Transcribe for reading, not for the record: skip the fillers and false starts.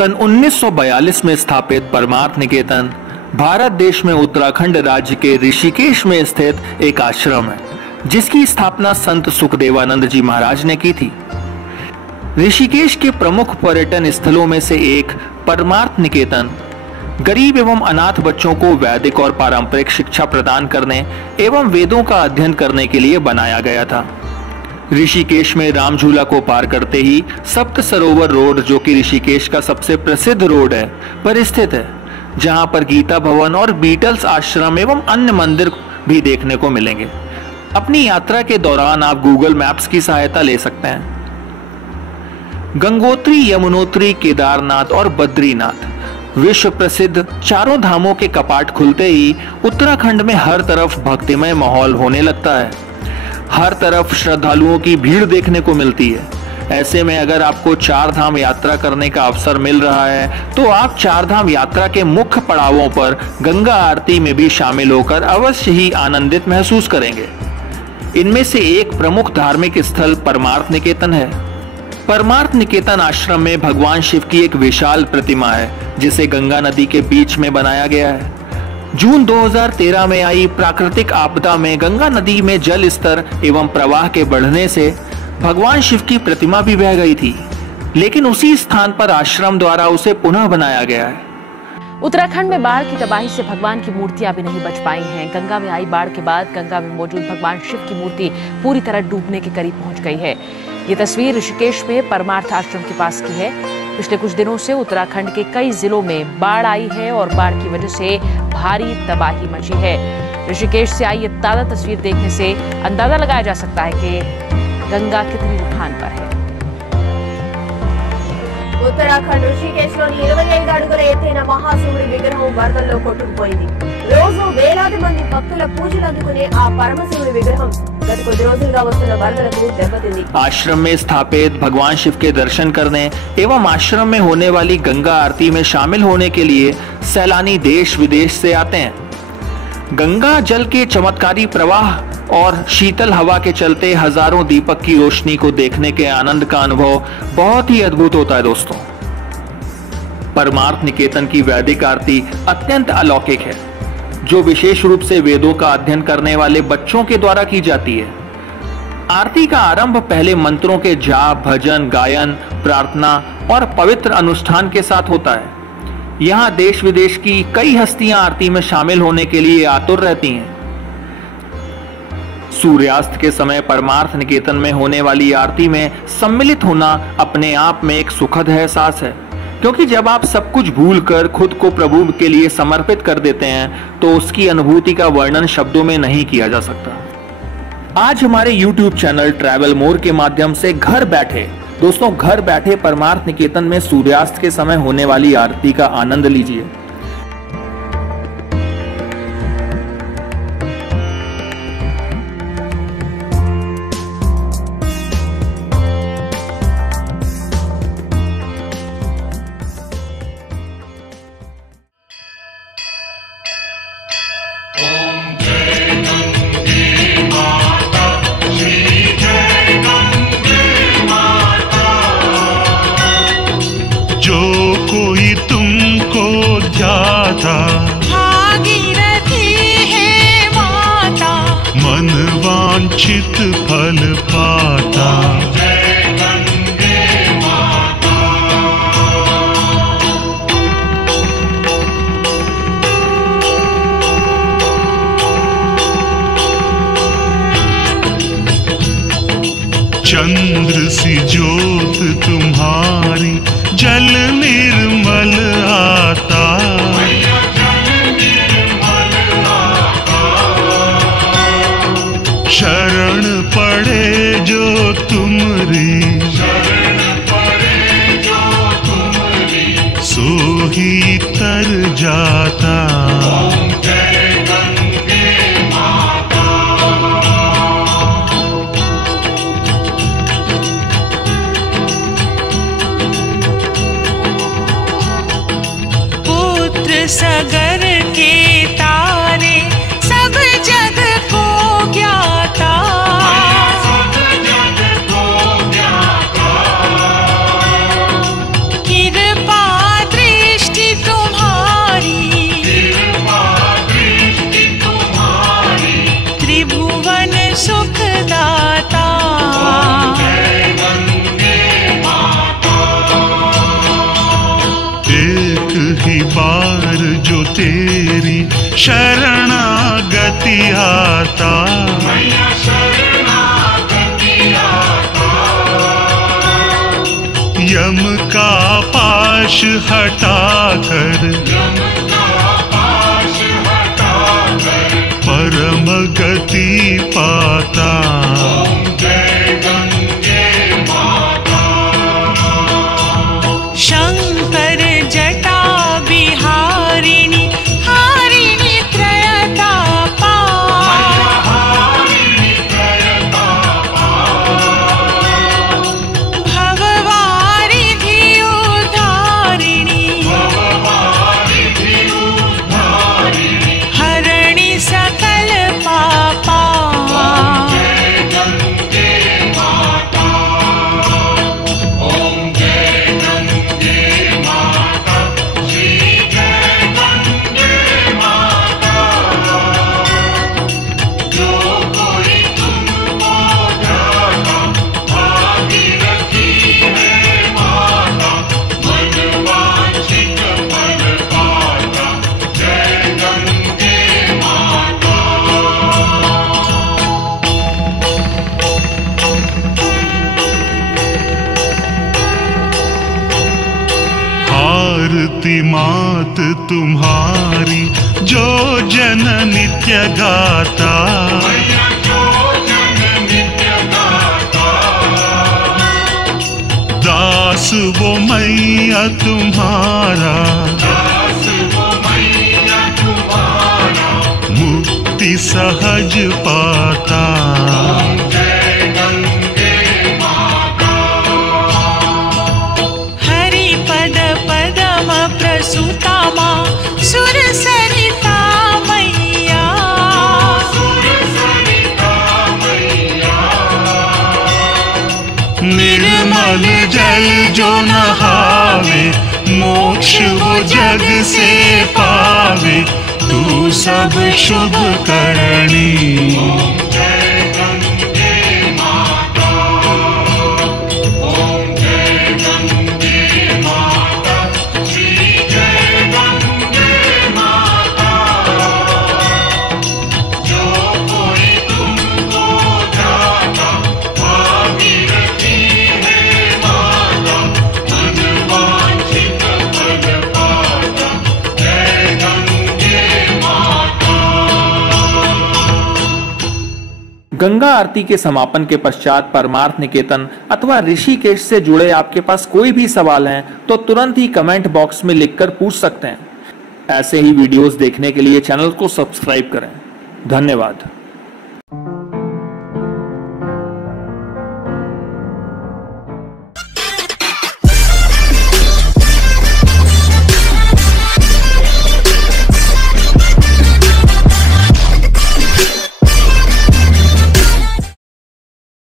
सन 1942 में स्थापित परमार्थ निकेतन भारत देश में उत्तराखंड राज्य के ऋषिकेश में स्थित एक आश्रम है, जिसकी स्थापना संत सुखदेवानंद जी महाराज ने की थी। ऋषिकेश के प्रमुख पर्यटन स्थलों में से एक परमार्थ निकेतन गरीब एवं अनाथ बच्चों को वैदिक और पारंपरिक शिक्षा प्रदान करने एवं वेदों का अध्ययन करने के लिए बनाया गया था। ऋषिकेश में राम झूला को पार करते ही सप्त सरोवर रोड, जो कि ऋषिकेश का सबसे प्रसिद्ध रोड है, पर स्थित है, जहां पर गीता भवन और बीटल्स आश्रम एवं अन्य मंदिर भी देखने को मिलेंगे। अपनी यात्रा के दौरान आप गूगल मैप्स की सहायता ले सकते हैं। गंगोत्री, यमुनोत्री, केदारनाथ और बद्रीनाथ विश्व प्रसिद्ध चारों धामों के कपाट खुलते ही उत्तराखंड में हर तरफ भक्तिमय माहौल होने लगता है। हर तरफ श्रद्धालुओं की भीड़ देखने को मिलती है। ऐसे में अगर आपको चार धाम यात्रा करने का अवसर मिल रहा है तो आप चार धाम यात्रा के मुख्य पड़ावों पर गंगा आरती में भी शामिल होकर अवश्य ही आनंदित महसूस करेंगे। इनमें से एक प्रमुख धार्मिक स्थल परमार्थ निकेतन है। परमार्थ निकेतन आश्रम में भगवान शिव की एक विशाल प्रतिमा है, जिसे गंगा नदी के बीच में बनाया गया है। जून 2013 में आई प्राकृतिक आपदा में गंगा नदी में जल स्तर एवं प्रवाह के बढ़ने से भगवान शिव की प्रतिमा भी बह गई थी, लेकिन उसी स्थान पर आश्रम द्वारा उसे पुनः बनाया गया है। उत्तराखंड में बाढ़ की तबाही से भगवान की मूर्तियां भी नहीं बच पाई हैं। गंगा में आई बाढ़ के बाद गंगा में मौजूद भगवान शिव की मूर्ति पूरी तरह डूबने के करीब पहुंच गई है। ये तस्वीर ऋषिकेश में परमार्थ आश्रम के पास की है। पिछले कुछ दिनों से उत्तराखंड के कई जिलों में बाढ़ आई है और बाढ़ की वजह से भारी तबाही मची है। ऋषिकेश से आई ये ताजा तस्वीर देखने से अंदाजा लगाया जा सकता है कि गंगा कितनी उफान पर है। ఉత్తరాఖండ్ ఋషికేశ్లోని 25 అడుగుల ఎత్తైన మహాశివుడి విగ్రహం వరదల్లో కొట్టుకుపోయింది। రోజు వేలాది మంది భక్తుల పూజలు అందుకునే ఆ పరమశివుడి విగ్రహం గత కొద్ది రోజులుగా వస్తున్న వరదలకు దెబ్బతింది। आश्रम में स्थापित भगवान शिव के दर्शन करने एवं आश्रम में होने वाली गंगा आरती में शामिल होने के लिए सैलानी देश विदेश से आते हैं। गंगा जल के चमत्कारी प्रवाह और शीतल हवा के चलते हजारों दीपक की रोशनी को देखने के आनंद का अनुभव बहुत ही अद्भुत होता है। दोस्तों, परमार्थ निकेतन की वैदिक आरती अत्यंत अलौकिक है, जो विशेष रूप से वेदों का अध्ययन करने वाले बच्चों के द्वारा की जाती है। आरती का आरंभ पहले मंत्रों के जाप, भजन, गायन, प्रार्थना और पवित्र अनुष्ठान के साथ होता है। यहाँ देश विदेश की कई हस्तियां आरती में शामिल होने के लिए आतुर रहती हैं। सूर्यास्त के समय परमार्थ निकेतन में होने वाली आरती में सम्मिलित होना अपने आप में एक सुखद एहसास है, क्योंकि जब आप सब कुछ भूलकर खुद को प्रभु के लिए समर्पित कर देते हैं तो उसकी अनुभूति का वर्णन शब्दों में नहीं किया जा सकता। आज हमारे YouTube चैनल ट्रैवल मोर के माध्यम से घर बैठे परमार्थ निकेतन में सूर्यास्त के समय होने वाली आरती का आनंद लीजिए। भागीरथी है माता, मन वांछित फल पाता। चंद्र सी ज्योत तुम्हारी जल निर्मल आता। शरण पड़े जो तुमरी, सो ही तर जाता। सगर के तारे सब जग को ज्ञाता। कृपा द्वार जो तेरी शरणागति आता, यम का पाश हटाकर परम गति पाता। शंकर जटा बिहारिणी हारिणी त्रयतापा, भववारिधि उद्धारिणी हरिणी सकल पापा। आरती मात तुम्हारी जो जन नित्य गाता, दास वो मैया तुम्हारा मुक्ति सहज पाता। प्रसूता मां सुर सरिता मैया, निर्मल जल जो नहावे मोक्ष वो जग से पावे, तू सब शुभ करणी। गंगा आरती के समापन के पश्चात परमार्थ निकेतन अथवा ऋषिकेश से जुड़े आपके पास कोई भी सवाल हैं तो तुरंत ही कमेंट बॉक्स में लिखकर पूछ सकते हैं। ऐसे ही वीडियोस देखने के लिए चैनल को सब्सक्राइब करें। धन्यवाद।